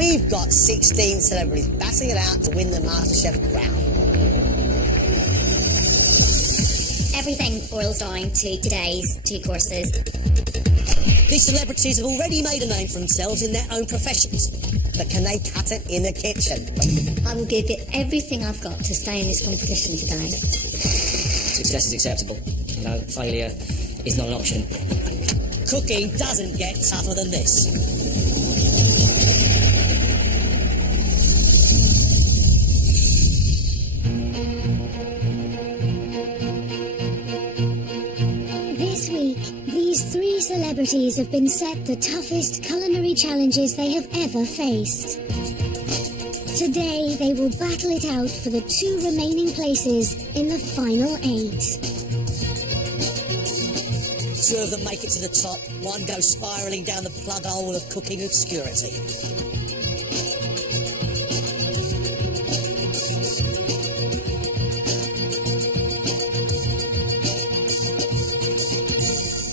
we've got 16 celebrities battling it out to win the MasterChef crown. Everything boils down to today's 2 courses. These celebrities have already made a name for themselves in their own professions, but can they cut it in the kitchen? I will give it everything I've got to stay in this competition today. Success is acceptable. You know, failure is not an option. Cooking doesn't get tougher than this. This week, these 3 celebrities have been set the toughest culinary challenges they have ever faced. Today, they will battle it out for the 2 remaining places in the final 8. 2 of them make it to the top, 1 goes spiralling down the plug hole of cooking obscurity.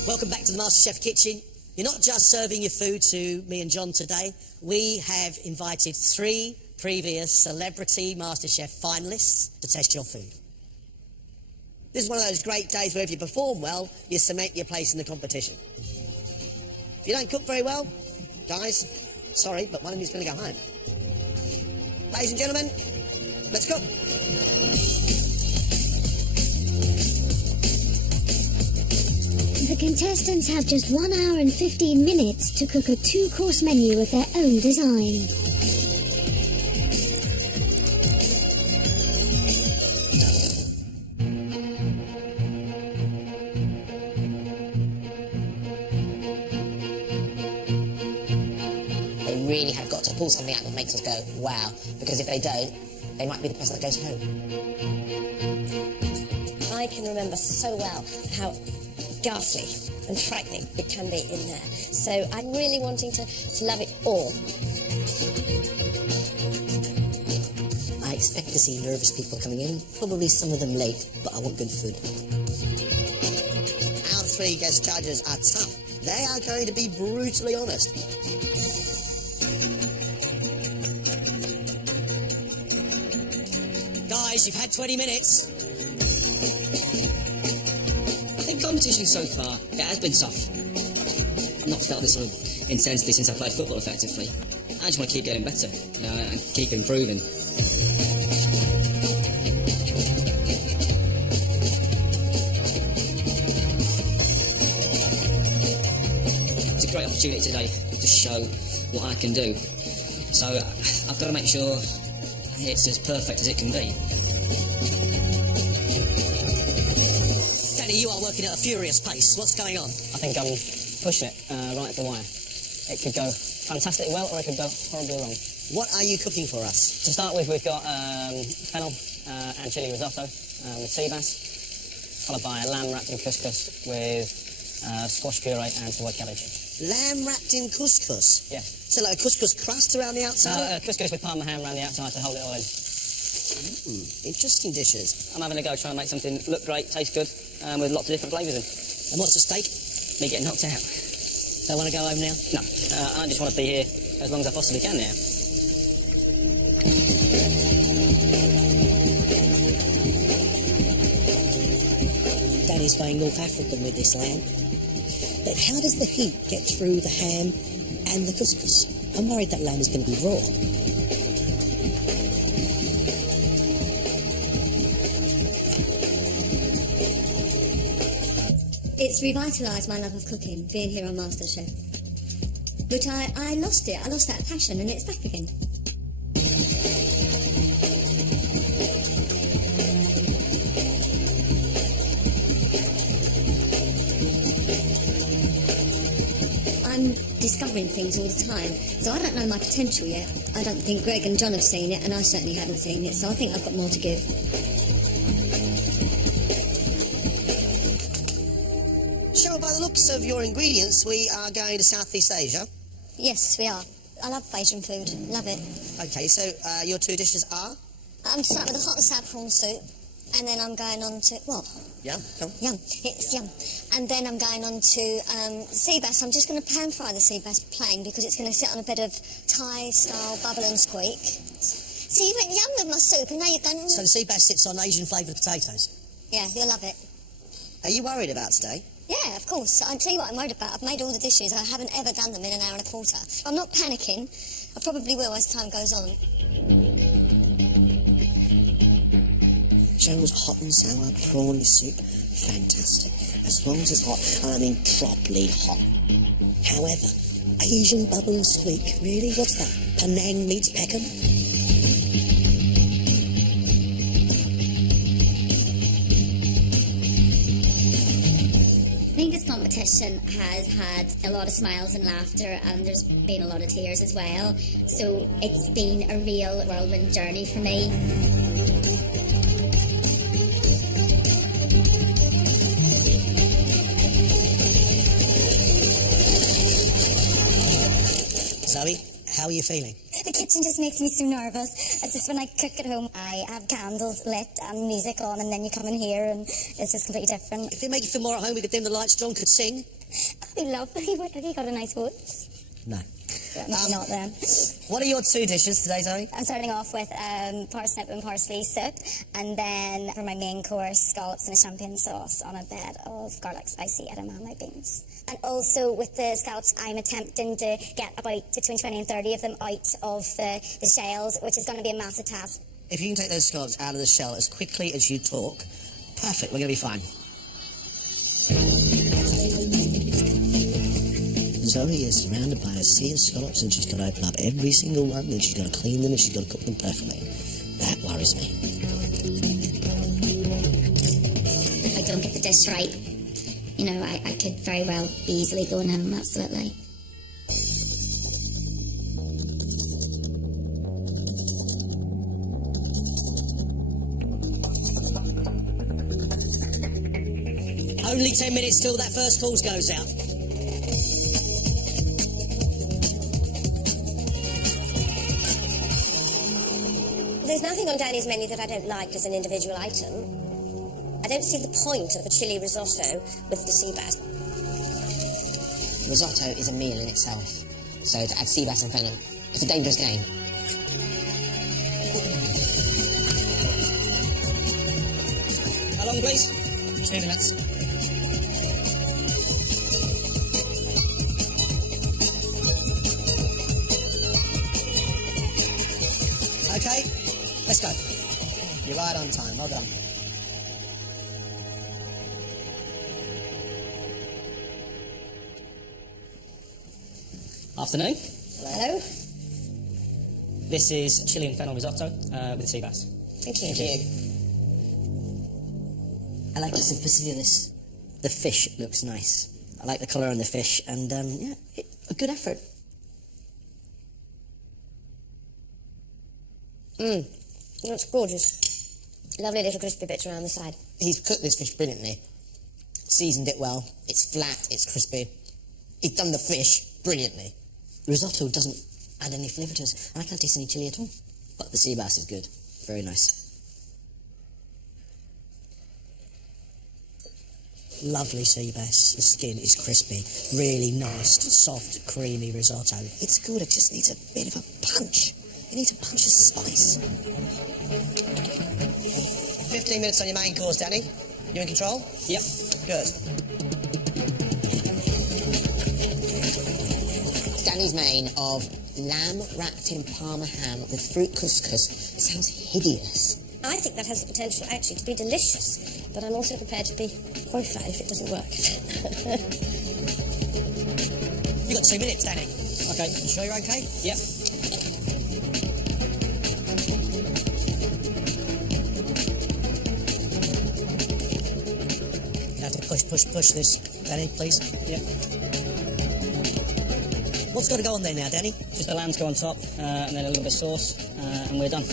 Welcome back to the MasterChef kitchen. You're not just serving your food to me and John today. We have invited 3 previous celebrity MasterChef finalists to test your food. This is one of those great days where if you perform well, you cement your place in the competition. If you don't cook very well, guys, sorry, but one of you's going to go home. Ladies and gentlemen, let's cook. The contestants have just 1 hour and 15 minutes to cook a 2-course menu of their own design. They really have got to pull something out that makes us go, wow, because if they don't, they might be the person that goes home. I can remember so well how ghastly and frightening it can be in there. So I'm really wanting to love it all. I expect to see nervous people coming in, probably some of them late, but I want good food. Our 3 guest judges are tough. They are going to be brutally honest. Guys, you've had 20 minutes. I think competition so far, it has been tough. I've not felt this sort of intensity since I played football effectively. I just want to keep getting better, you know, and keep improving. It's a great opportunity today to show what I can do. So I've got to make sure it's as perfect as it can be. Danny, you are working at a furious pace. What's going on? I think I'm pushing it right to the wire. It could go fantastically well or it could go horribly wrong. What are you cooking for us? To start with, we've got fennel and chilli risotto with sea bass, followed by lamb wrapped in couscous with squash puree and white cabbage. Lamb wrapped in couscous? Yeah. So like a couscous crust around the outside? Couscous with parma ham around the outside to hold it all in. Interesting dishes. I'm having a go trying to make something look great, taste good, with lots of different flavours in. And what's at stake? Me getting knocked out. Don't want to go home now? No, I just want to be here as long as I possibly can now. Danny's going North African with this lamb. But how does the heat get through the ham and the couscous? I'm worried that lamb is going to be raw. It's revitalised my love of cooking, being here on MasterChef. But I lost it. I lost that passion, and it's back again. I'm discovering things all the time, so I don't know my potential yet. I don't think Greg and John have seen it, and I certainly haven't seen it, so I think I've got more to give. Cheryl, by the looks of your ingredients, we are going to Southeast Asia. Yes, we are. I love Asian food. Love it. Okay, so your 2 dishes are? I'm starting with a hot and sour prawn soup, and then I'm going on to, what? Yum. Come. Yum. It's yum. And then I'm going on to sea bass. I'm just going to pan fry the sea bass plain because it's going to sit on a bit of Thai-style bubble and squeak. So you went yum with my soup, and now you're going... So the sea bass sits on Asian-flavoured potatoes. Yeah, you'll love it. Are you worried about today? Yeah, of course. I'll tell you what I'm worried about. I've made all the dishes. I haven't ever done them in an hour and a quarter. I'm not panicking. I probably will as time goes on. Cheryl's hot and sour prawn soup, fantastic. As long as it's hot, and I mean properly hot. However, Asian bubble and squeak, really? What's that? Penang meets Peckham? I think this competition has had a lot of smiles and laughter, and there's been a lot of tears as well. So it's been a real whirlwind journey for me. Zoe, how are you feeling? The kitchen just makes me so nervous. It's just when I cook at home, I have candles lit and music on, and then you come in here and it's just completely different. If it make you feel more at home, we could dim the lights, John could sing. That'd be lovely. Have you got a nice voice? No. Yeah, maybe not then. What are your two dishes today, Zoe? I'm starting off with parsnip and parsley soup, and then for my main course, scallops and a champagne sauce on a bed of garlic spicy edamame beans. And also with the scallops, I'm attempting to get about between 20 and 30 of them out of the shells, which is going to be a massive task. If you can take those scallops out of the shell as quickly as you talk, perfect, we're going to be fine. Zoe is surrounded by a sea of scallops, and she's got to open up every single one, and she's got to clean them, and she's got to cook them perfectly. That worries me. If I don't get the dish right, you know, I could very well be easily going home, absolutely. Only 10 minutes till that first course goes out. There's nothing on Danny's menu that I don't like as an individual item. I don't see the point of a chili risotto with the sea bass. Risotto is a meal in itself, so to add sea bass and fennel, it's a dangerous game. How long, please? 2 minutes. Okay, let's go. You're right on time, well done. Afternoon. Hello? This is chili and fennel risotto with sea bass. Thank you. I like the simplicity of this. The fish looks nice. I like the colour on the fish, and yeah, a good effort. That's gorgeous. Lovely little crispy bits around the side. He's cooked this fish brilliantly, seasoned it well, it's flat, it's crispy. He's done the fish brilliantly. The risotto doesn't add any flavour to us, and I can't taste any chilli at all. But the sea bass is good. Very nice. Lovely sea bass. The skin is crispy. Really nice, soft, creamy risotto. It's good, it just needs a bit of a punch. It needs a punch of spice. 15 minutes on your main course, Danny. You in control? Yep. Good. Danny's main of lamb wrapped in Parma ham with fruit couscous. It sounds hideous. I think that has the potential actually to be delicious, but I'm also prepared to be horrified if it doesn't work. You got 2 minutes, Danny. Okay. You sure you're okay? Yep. You have to push this, Danny, please. Yep. What's got to go on there now, Danny? Just the lamb to go on top, and then a little bit of sauce, and we're done.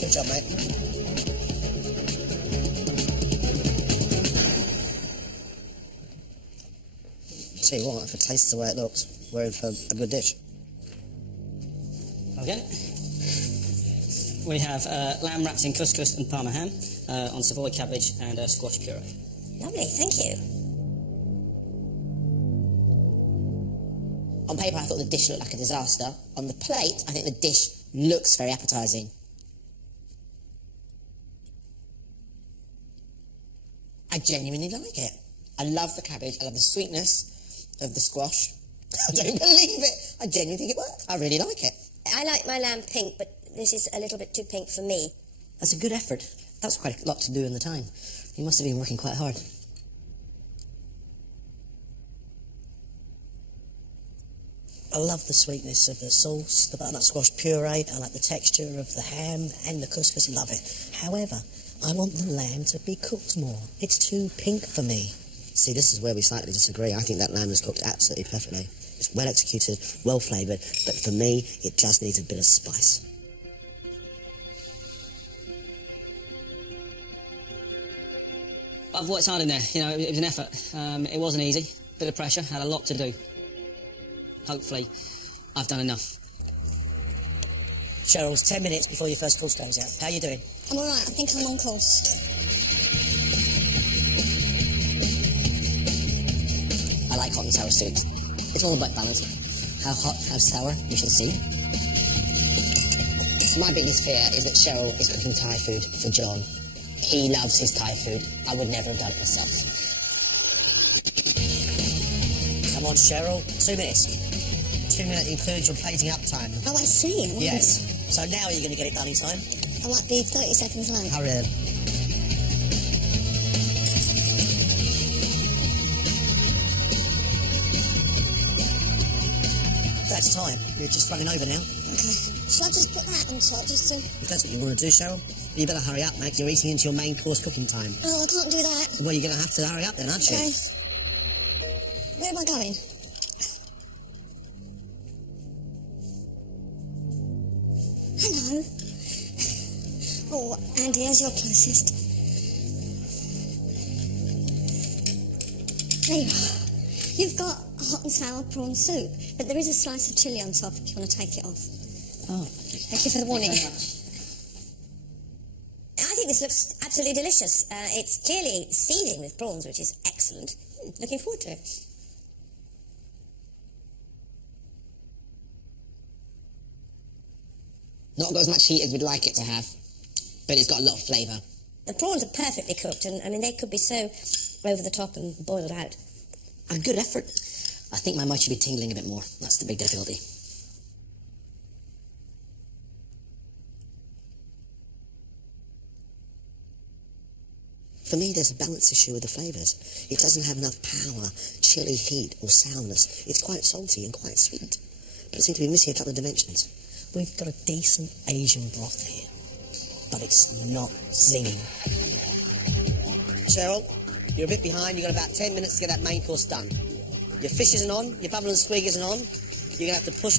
Good job, mate. Tell you what, if it tastes the way it looks, we're in for a good dish. Okay. We have lamb wrapped in couscous and Parma ham. on Savoy cabbage and squash puree. Lovely, thank you. On paper, I thought the dish looked like a disaster. On the plate, I think the dish looks very appetising. I genuinely like it. I love the cabbage. I love the sweetness of the squash. I don't believe it. I genuinely think it works. I really like it. I like my lamb pink, but this is a little bit too pink for me. That's a good effort. That's quite a lot to do in the time. You must have been working quite hard. I love the sweetness of the sauce, the butternut squash puree. I like the texture of the ham and the couscous. Love it. However, I want the lamb to be cooked more. It's too pink for me. See, this is where we slightly disagree. I think that lamb is cooked absolutely perfectly. It's well executed, well flavoured, but for me, it just needs a bit of spice. I've worked hard in there. You know, it was an effort. It wasn't easy. Bit of pressure. Had a lot to do. Hopefully, I've done enough. Cheryl, it's 10 minutes before your first course goes out. How are you doing? I'm all right. I think I'm on course. I like hot and sour soups. It's all about balance. How hot, how sour, we shall see. My biggest fear is that Cheryl is cooking Thai food for John. He loves his Thai food. I would never have done it myself. Come on, Cheryl. 2 minutes. 2 minutes includes your plating up time. Oh, I see. Yes. So now you're going to get it done in time? I might be 30 seconds late. Hurry then. That's time. You're just running over now. Okay. Shall I just put that on top just to... If that's what you want to do, Cheryl, you better hurry up, mate, 'cause you're eating into your main course cooking time. Oh, I can't do that. Well, you're going to have to hurry up then, aren't you? Okay. Where am I going? Hello. Oh, Andy, as you're closest. There you are. You've got a hot and sour prawn soup, but there is a slice of chilli on top if you want to take it off. Oh. Thank you for the warning. I think this looks absolutely delicious. It's clearly seething with prawns, which is excellent. Looking forward to it. Not got as much heat as we'd like it to have, but it's got a lot of flavour. The prawns are perfectly cooked, and I mean, they could be so over the top and boiled out. A good effort. I think my mouth should be tingling a bit more. That's the big difficulty. For me, there's a balance issue with the flavours. It doesn't have enough power, chili heat or sourness. It's quite salty and quite sweet, but it seems to be missing a couple of dimensions. We've got a decent Asian broth here, but it's not zinging. Cheryl, you're a bit behind. You've got about 10 minutes to get that main course done. Your fish isn't on, your bubble and squeak isn't on. You're going to have to push.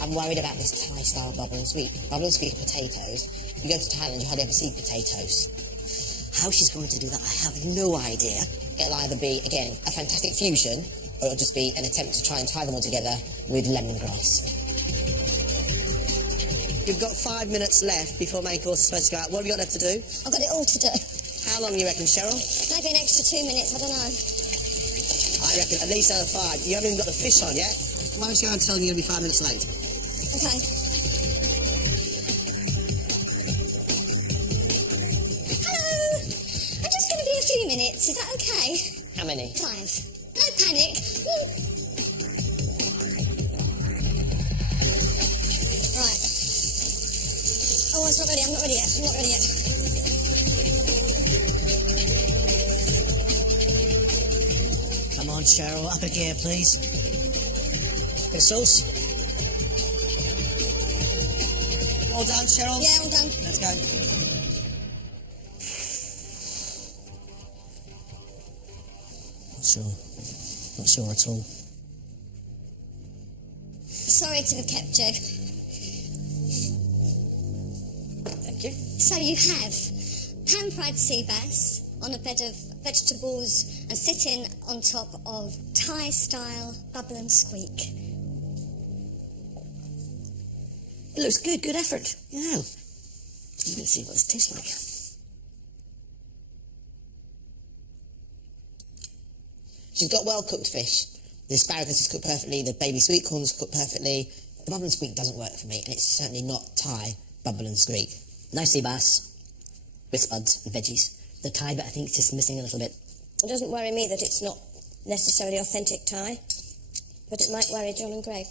I'm worried about this Thai-style bubble and sweet. Bubble and sweet are potatoes. You go to Thailand, you hardly ever see potatoes. How she's going to do that, I have no idea. It'll either be, again, a fantastic fusion, or it'll just be an attempt to try and tie them all together with lemongrass. You've got 5 minutes left before main course is supposed to go out. What have you got left to do? I've got it all to do. How long you reckon, Cheryl? Maybe an extra 2 minutes, I don't know. I reckon at least another 5. You haven't even got the fish on yet. Why don't you go and tell them you're going to be 5 minutes late? Okay. Hello. I'm just going to be a few minutes. Is that okay? How many? 5. No panic. Right. Oh, it's not ready. I'm not ready yet. Come on, Cheryl, up a gear, please. Bit of sauce. All done, Cheryl? Yeah, all done. Let's go. Not sure at all. Sorry to have kept you. Thank you. So you have pan-fried sea bass on a bed of vegetables and sitting on top of Thai-style bubble and squeak. It looks good, good effort. Yeah. Let's see what this tastes like. She's got well-cooked fish. The asparagus is cooked perfectly, the baby sweet corn is cooked perfectly. The bubble and squeak doesn't work for me, and it's certainly not Thai bubble and squeak. No sea bass, with spuds and veggies. The Thai bit, I think, is just missing a little bit. It doesn't worry me that it's not necessarily authentic Thai, but it might worry John and Greg.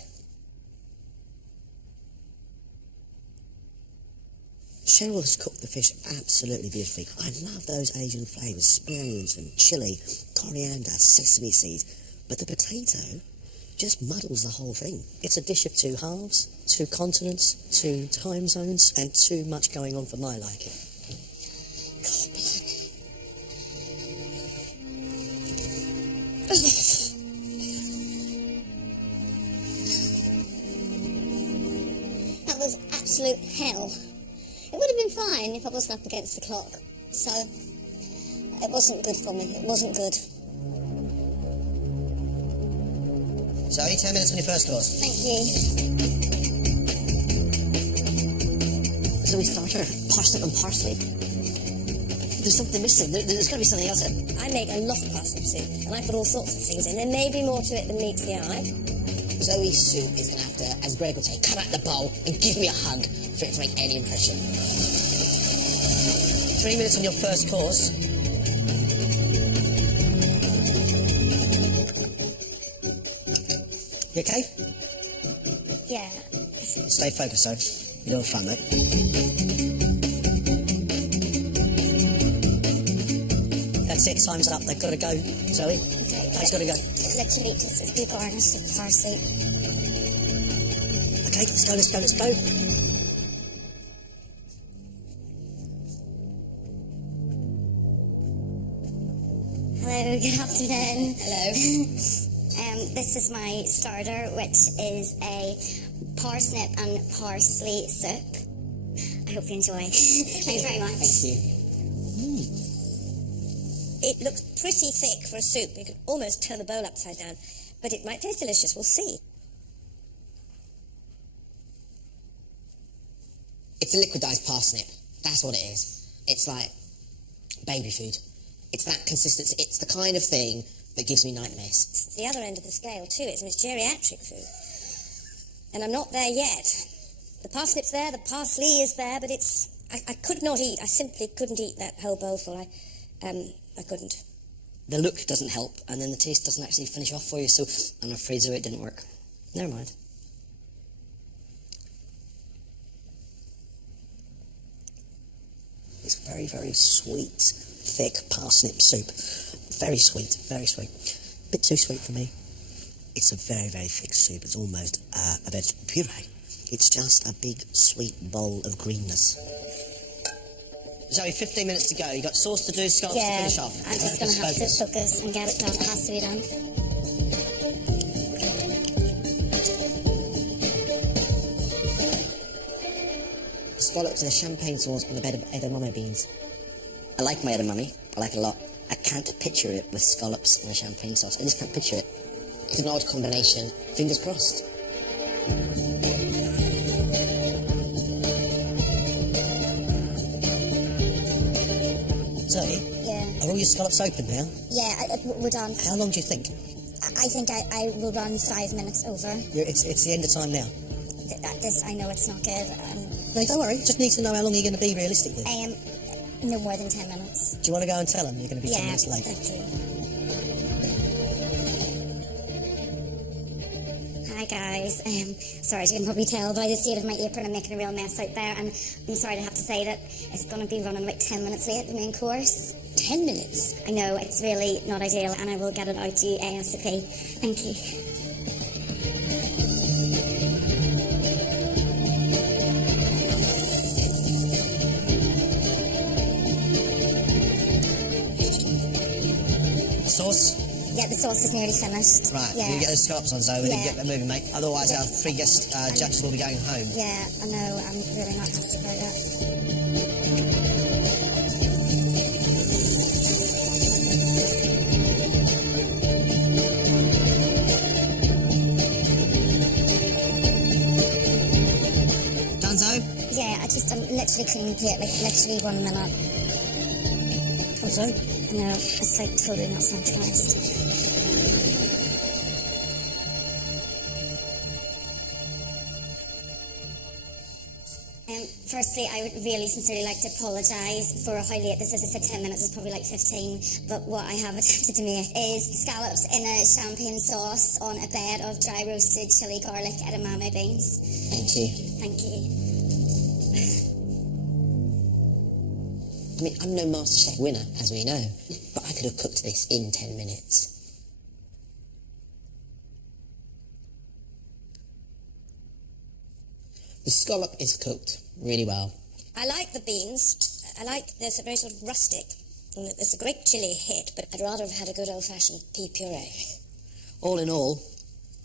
Cheryl has cooked the fish absolutely beautifully. I love those Asian flavours, spring onions and chilli, coriander, sesame seeds. But the potato just muddles the whole thing. It's a dish of two halves, two continents, two time zones, and too much going on for my liking. That was absolute hell. It would have been fine if I wasn't up against the clock. So, it wasn't good for me. It wasn't good. Zoe, 10 minutes on your first course. Thank you. Zoe starter, parsnip and parsley. There's something missing. There's got to be something else. I make a lot of parsnip soup, and I put all sorts of things in. There may be more to it than meets the eye. Zoe's soup is going to have to, as Greg would say, come out the bowl and give me a hug for it to make any impression. 3 minutes on your first course. You okay? Yeah. Stay focused, though. You're doing fun, mate. That's it, time's up. They've got to go, Zoe. They've got to go. Literally just be garnished with parsley. Okay, let's go, let's go, let's go. Hello, good afternoon. Hello. This is my starter, which is a parsnip and parsley soup. I hope you enjoy. Thanks very much. Thank you. It looks pretty thick for a soup. You could almost turn the bowl upside down, but it might taste delicious. We'll see. It's a liquidized parsnip. That's what it is. It's like baby food. It's that consistency. It's the kind of thing that gives me nightmares. It's the other end of the scale, too. It's geriatric food. And I'm not there yet. The parsnip's there, the parsley is there, but it's... I could not eat. I simply couldn't eat that whole bowlful. I couldn't. The look doesn't help, and then the taste doesn't actually finish off for you, so I'm afraid, Zoe, it didn't work. Never mind. It's very, very sweet, thick parsnip soup. Very sweet, very sweet. Bit too sweet for me. It's a very, very thick soup. It's almost a vegetable puree. It's just a big, sweet bowl of greenness. Zoe, 15 minutes to go. You got sauce to do, scallops to finish off. I'm just going to have to focus and get it done. It has to be done. Scallops in a champagne sauce on a bed of edamame beans. I like my edamame. I like it a lot. I can't picture it with scallops in a champagne sauce. I just can't picture it. It's an odd combination. Fingers crossed. Zoe, Yeah. are all your scallops open now? Yeah, we're done. How long do you think? I think I will run 5 minutes over. It's the end of time now. This, I know it's not good. No, don't worry. Just need to know how long you're going to be realistically. No more than 10 minutes. Do you want to go and tell them you're going to be 10 minutes late? Thank you. Hi guys, sorry as you can probably tell by the state of my apron, I'm making a real mess out there, and I'm sorry to have to say that it's going to be running about 10 minutes late, the main course. 10 minutes? I know, it's really not ideal, and I will get it out to you ASAP. Thank you. Sauce? Yeah, the sauce is nearly finished. Right, Yeah. you get those scallops on, Zoe, and Yeah. get them moving, mate. Otherwise, our three guest judges will be going home. Yeah, I know, I'm really not happy about that. actually clean plate, like literally 1 minute. How's that? No, it's like totally not centralised. Firstly, I would really sincerely like to apologise for how late this is. I said 10 minutes, it's probably like 15. But what I have attempted to make is scallops in a champagne sauce on a bed of dry roasted chili garlic edamame beans. Thank you. Thank you. I mean, I'm no MasterChef winner, as we know, but I could have cooked this in 10 minutes. The scallop is cooked really well. I like the beans. I like this very sort of rustic. And it's a great chili hit, but I'd rather have had a good old-fashioned pea puree. All in all,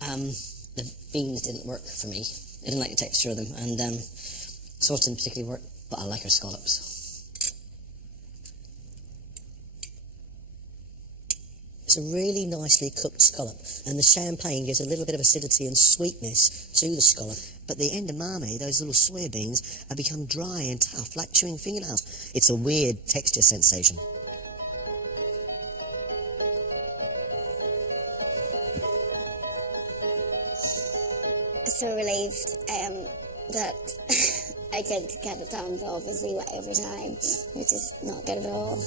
the beans didn't work for me. I didn't like the texture of them, and sauce didn't particularly work, but I like her scallops. It's a really nicely cooked scallop, and the champagne gives a little bit of acidity and sweetness to the scallop. But the edamame, those little soya beans, have become dry and tough, like chewing fingernails. It's a weird texture sensation. So relieved that I did get it done, but obviously way over time, which is not good at all.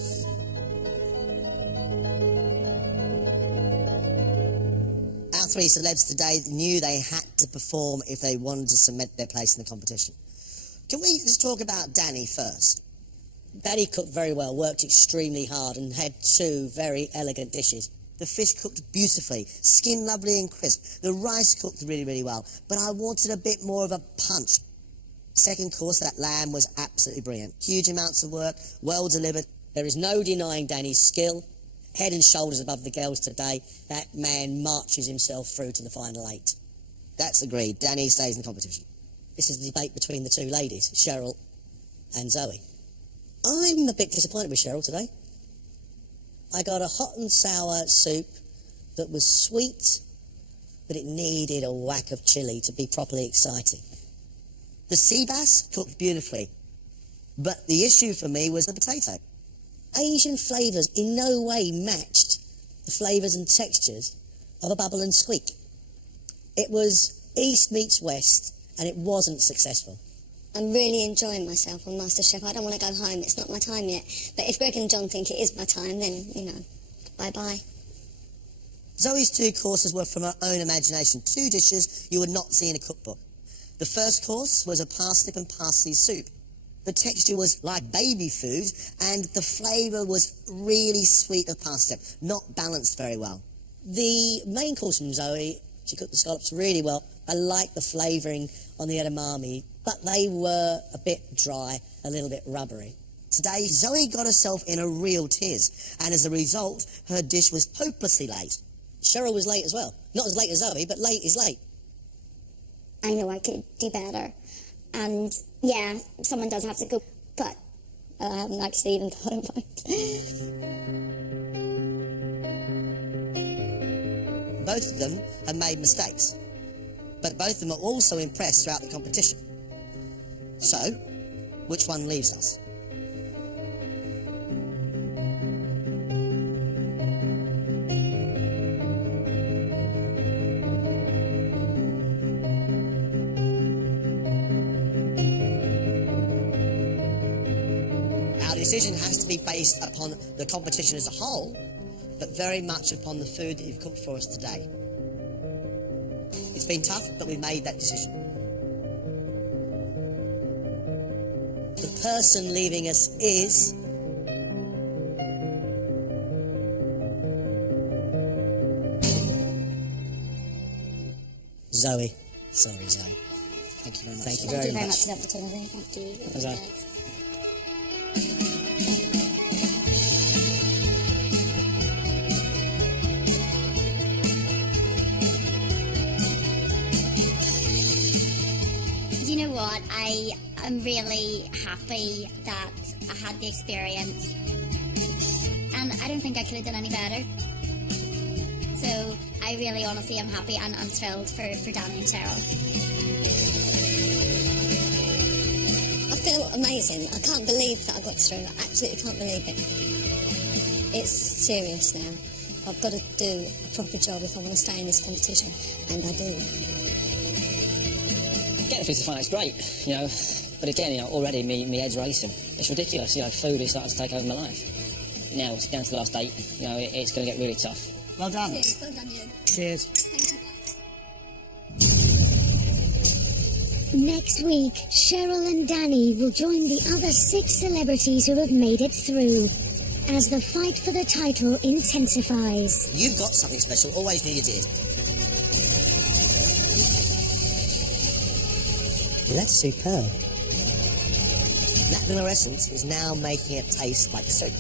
Our three celebs today knew they had to perform if they wanted to cement their place in the competition. Can we just talk about Danny first? Danny cooked very well, worked extremely hard, and had two very elegant dishes. The fish cooked beautifully, skin lovely and crisp. The rice cooked really, really well, but I wanted a bit more of a punch. Second course, that lamb was absolutely brilliant. Huge amounts of work, well delivered. There is no denying Danny's skill. Head and shoulders above the girls today. That man marches himself through to the final 8. That's agreed. Danny stays in the competition. This is the debate between the two ladies, Cheryl and Zoe. I'm a bit disappointed with Cheryl today. I got a hot and sour soup that was sweet, but it needed a whack of chilli to be properly exciting. The sea bass cooked beautifully, but the issue for me was the potato. Asian flavours in no way matched the flavours and textures of a bubble and squeak. It was East meets West, and it wasn't successful. I'm really enjoying myself on MasterChef. I don't want to go home. It's not my time yet. But if Greg and John think it is my time, then, you know, bye-bye. Zoe's 2 courses were from her own imagination. 2 dishes you would not see in a cookbook. The first course was a parsnip and parsley soup. The texture was like baby food, and the flavour was really sweet of parsnip, not balanced very well. The main course from Zoe, she cooked the scallops really well. I like the flavouring on the edamame, but they were a bit dry, a little bit rubbery. Today, Zoe got herself in a real tiz, and as a result, her dish was hopelessly late. Cheryl was late as well. Not as late as Zoe, but late is late. I know I could do better. And, yeah, someone does have to go, but I haven't actually even thought about it. Both of them have made mistakes, but both of them are also impressed throughout the competition. So, which one leaves us? Our decision has to be based upon the competition as a whole, but very much upon the food that you've cooked for us today. It's been tough, but we made that decision. The person leaving us is... Zoe. Sorry, Zoe. Thank you very much. Thank you Thank very you very much. much for the opportunity. Thank you. Zoe. You know what? I am really happy that I had the experience, and I don't think I could have done any better. So I really honestly am happy, and I'm thrilled for Danny and Cheryl. I feel amazing. I can't believe that I got through. I absolutely can't believe it. It's serious now. I've got to do a proper job if I want to stay in this competition, and I do. Getting through to the final is great, you know, but again, you know, already me head's racing. It's ridiculous, you know, food is starting to take over my life. Now it's down to the last 8, you know, it's going to get really tough. Well done. Cheers. Well done, you. Cheers. Thank you, guys. Next week, Cheryl and Danny will join the other 6 celebrities who have made it through as the fight for the title intensifies. You've got something special, always knew you did. That's superb. That vanilla essence is now making it taste like soup.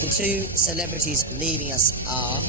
The 2 celebrities leaving us are